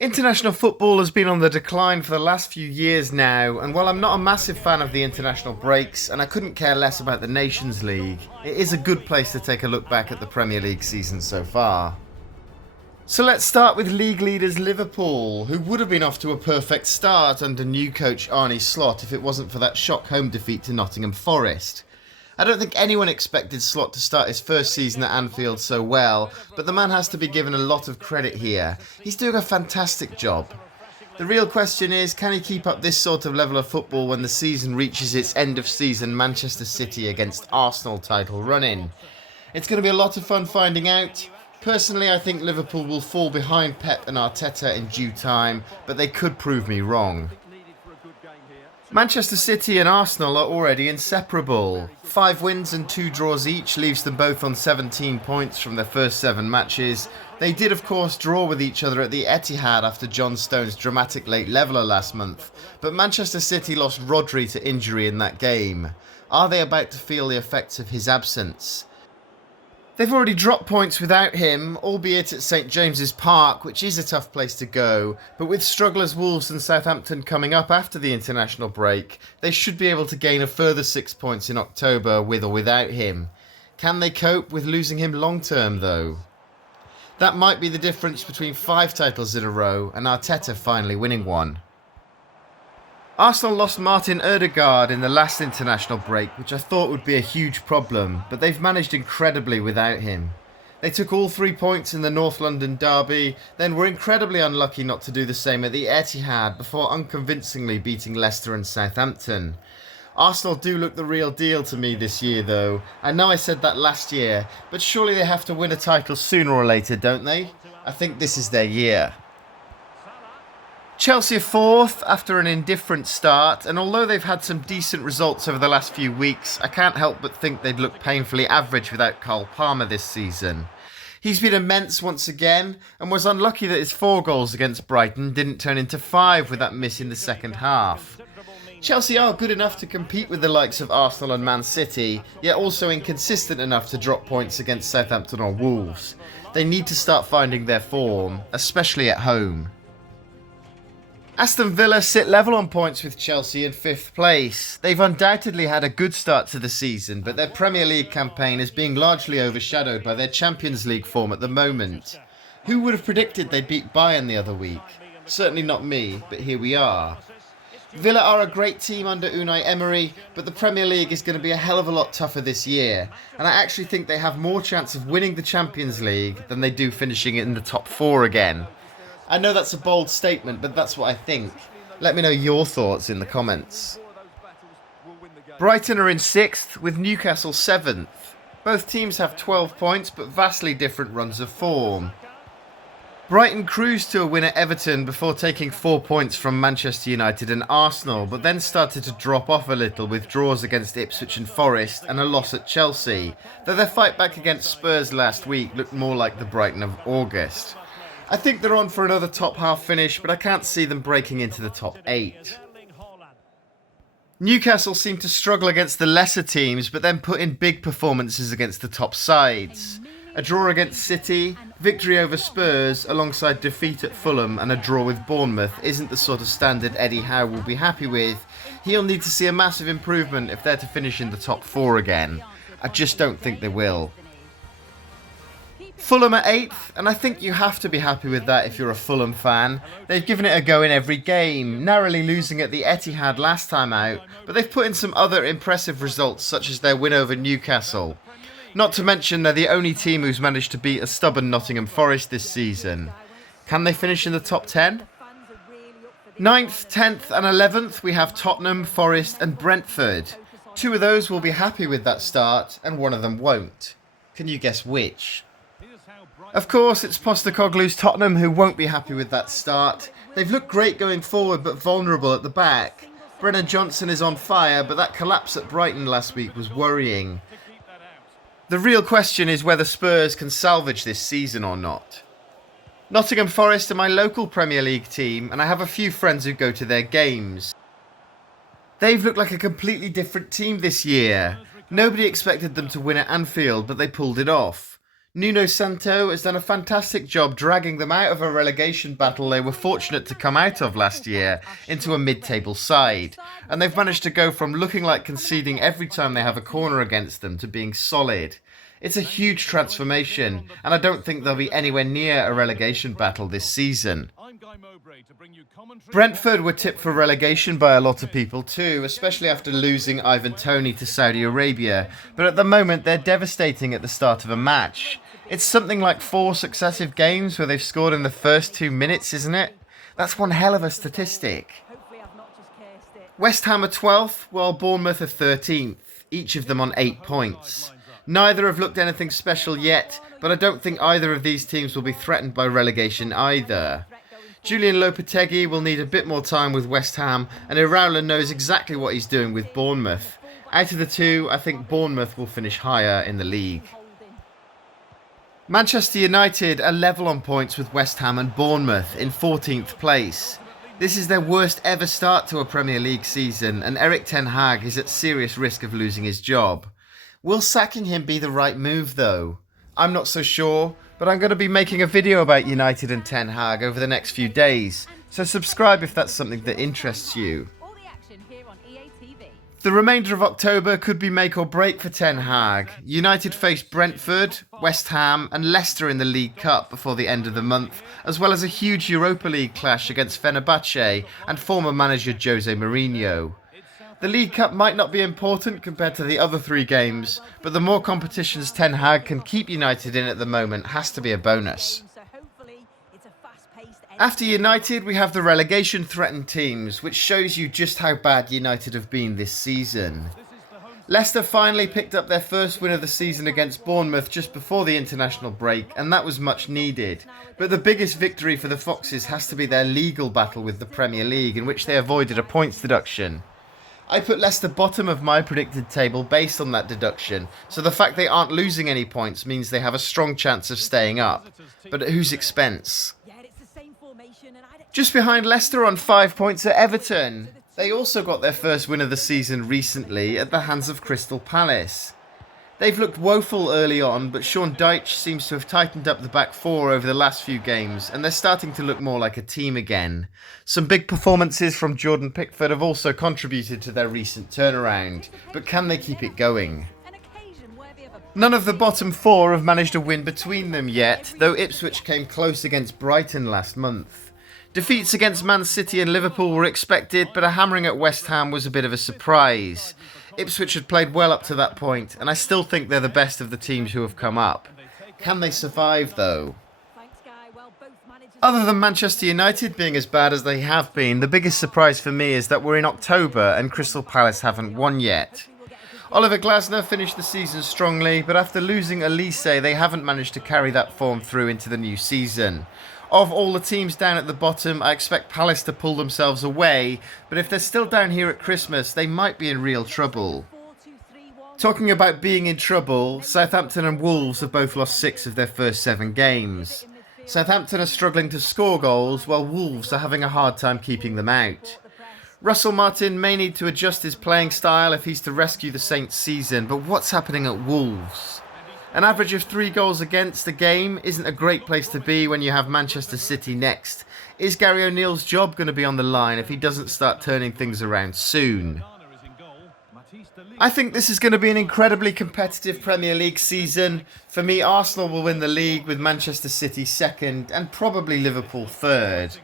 International football has been on the decline for the last few years now, and while I'm not a massive fan of the international breaks, and I couldn't care less about the Nations League, it is a good place to take a look back at the Premier League season so far. So let's start with league leaders Liverpool, who would have been off to a perfect start under new coach Arne Slot if it wasn't for that shock home defeat to Nottingham Forest. I don't think anyone expected Slot to start his first season at Anfield so well, but the man has to be given a lot of credit here. He's doing a fantastic job. The real question is, can he keep up this sort of level of football when the season reaches its end of season Manchester City against Arsenal title run-in? It's going to be a lot of fun finding out. Personally, I think Liverpool will fall behind Pep and Arteta in due time, but they could prove me wrong. Manchester City and Arsenal are already inseparable. 5 wins and 2 draws each leaves them both on 17 points from their first 7 matches. They did of course draw with each other at the Etihad after John Stones' dramatic late leveller last month, but Manchester City lost Rodri to injury in that game. Are they about to feel the effects of his absence? They've already dropped points without him, albeit at St James's Park, which is a tough place to go, but with strugglers Wolves and Southampton coming up after the international break, they should be able to gain a further 6 points in October with or without him. Can they cope with losing him long term though? That might be the difference between 5 titles in a row and Arteta finally winning one. Arsenal lost Martin Ødegaard in the last international break, which I thought would be a huge problem, but they've managed incredibly without him. They took all 3 points in the North London derby, then were incredibly unlucky not to do the same at the Etihad before unconvincingly beating Leicester and Southampton. Arsenal do look the real deal to me this year though. I know I said that last year, but surely they have to win a title sooner or later, don't they? I think this is their year. Chelsea are 4th after an indifferent start, and although they've had some decent results over the last few weeks, I can't help but think they'd look painfully average without Cole Palmer this season. He's been immense once again, and was unlucky that his 4 goals against Brighton didn't turn into 5 with that miss in the second half. Chelsea are good enough to compete with the likes of Arsenal and Man City, yet also inconsistent enough to drop points against Southampton or Wolves. They need to start finding their form, especially at home. Aston Villa sit level on points with Chelsea in 5th place. They've undoubtedly had a good start to the season, but their Premier League campaign is being largely overshadowed by their Champions League form at the moment. Who would have predicted they'd beat Bayern the other week? Certainly not me, but here we are. Villa are a great team under Unai Emery, but the Premier League is going to be a hell of a lot tougher this year, and I actually think they have more chance of winning the Champions League than they do finishing in the top 4 again. I know that's a bold statement, but that's what I think. Let me know your thoughts in the comments. Brighton are in 6th, with Newcastle 7th. Both teams have 12 points, but vastly different runs of form. Brighton cruised to a win at Everton before taking 4 points from Manchester United and Arsenal, but then started to drop off a little with draws against Ipswich and Forest and a loss at Chelsea, though their fight back against Spurs last week looked more like the Brighton of August. I think they're on for another top half finish, but I can't see them breaking into the top 8. Newcastle seem to struggle against the lesser teams, but then put in big performances against the top sides. A draw against City, victory over Spurs, alongside defeat at Fulham and a draw with Bournemouth isn't the sort of standard Eddie Howe will be happy with. He'll need to see a massive improvement if they're to finish in the top 4 again. I just don't think they will. Fulham are 8th, and I think you have to be happy with that if you're a Fulham fan. They've given it a go in every game, narrowly losing at the Etihad last time out, but they've put in some other impressive results such as their win over Newcastle. Not to mention they're the only team who's managed to beat a stubborn Nottingham Forest this season. Can they finish in the top 10? 9th, 10th and 11th we have Tottenham, Forest and Brentford. 2 of those will be happy with that start and 1 of them won't. Can you guess which? Of course, it's Postecoglou's Tottenham who won't be happy with that start. They've looked great going forward but vulnerable at the back. Brennan Johnson is on fire, but that collapse at Brighton last week was worrying. The real question is whether Spurs can salvage this season or not. Nottingham Forest are my local Premier League team, and I have a few friends who go to their games. They've looked like a completely different team this year. Nobody expected them to win at Anfield, but they pulled it off. Nuno Santo has done a fantastic job dragging them out of a relegation battle they were fortunate to come out of last year into a mid-table side, and they've managed to go from looking like conceding every time they have a corner against them to being solid. It's a huge transformation, and I don't think they'll be anywhere near a relegation battle this season. Brentford were tipped for relegation by a lot of people too, especially after losing Ivan Toney to Saudi Arabia, but at the moment they're devastating at the start of a match. It's something like 4 successive games where they've scored in the first 2 minutes, isn't it? That's one hell of a statistic. West Ham are 12th, while Bournemouth are 13th, each of them on 8 points. Neither have looked anything special yet, but I don't think either of these teams will be threatened by relegation either. Julian Lopetegui will need a bit more time with West Ham, and Iraola knows exactly what he's doing with Bournemouth. Out of the two, I think Bournemouth will finish higher in the league. Manchester United are level on points with West Ham and Bournemouth in 14th place. This is their worst ever start to a Premier League season, and Erik ten Hag is at serious risk of losing his job. Will sacking him be the right move though? I'm not so sure, but I'm going to be making a video about United and Ten Hag over the next few days, so subscribe if that's something that interests you. The remainder of October could be make or break for Ten Hag. United face Brentford, West Ham and Leicester in the League Cup before the end of the month, as well as a huge Europa League clash against Fenerbahce and former manager Jose Mourinho. The League Cup might not be important compared to the other 3 games, but the more competitions Ten Hag can keep United in at the moment has to be a bonus. After United, we have the relegation-threatened teams, which shows you just how bad United have been this season. Leicester finally picked up their first win of the season against Bournemouth just before the international break, and that was much needed. But the biggest victory for the Foxes has to be their legal battle with the Premier League, in which they avoided a points deduction. I put Leicester bottom of my predicted table based on that deduction, so the fact they aren't losing any points means they have a strong chance of staying up. But at whose expense? Just behind Leicester on 5 points are Everton. They also got their first win of the season recently at the hands of Crystal Palace. They've looked woeful early on, but Sean Dyche seems to have tightened up the back 4 over the last few games, and they're starting to look more like a team again. Some big performances from Jordan Pickford have also contributed to their recent turnaround, but can they keep it going? None of the bottom 4 have managed a win between them yet, though Ipswich came close against Brighton last month. Defeats against Man City and Liverpool were expected, but a hammering at West Ham was a bit of a surprise. Ipswich had played well up to that point, and I still think they're the best of the teams who have come up. Can they survive, though? Other than Manchester United being as bad as they have been, the biggest surprise for me is that we're in October and Crystal Palace haven't won yet. Oliver Glasner finished the season strongly, but after losing Elise, they haven't managed to carry that form through into the new season. Of all the teams down at the bottom, I expect Palace to pull themselves away, but if they're still down here at Christmas, they might be in real trouble. Talking about being in trouble, Southampton and Wolves have both lost 6 of their first 7 games. Southampton are struggling to score goals, while Wolves are having a hard time keeping them out. Russell Martin may need to adjust his playing style if he's to rescue the Saints' season, but what's happening at Wolves? An average of 3 goals against a game isn't a great place to be when you have Manchester City next. Is Gary O'Neill's job going to be on the line if he doesn't start turning things around soon? I think this is going to be an incredibly competitive Premier League season. For me, Arsenal will win the league with Manchester City second and probably Liverpool third.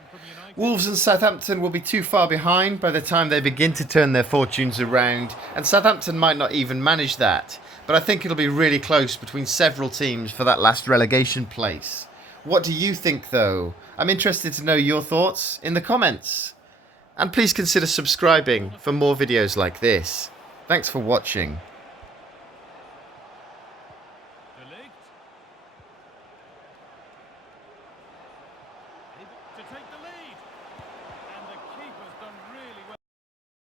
Wolves and Southampton will be too far behind by the time they begin to turn their fortunes around, and Southampton might not even manage that. But I think it'll be really close between several teams for that last relegation place. What do you think though? I'm interested to know your thoughts in the comments. And please consider subscribing for more videos like this. Thanks for watching. To take the lead.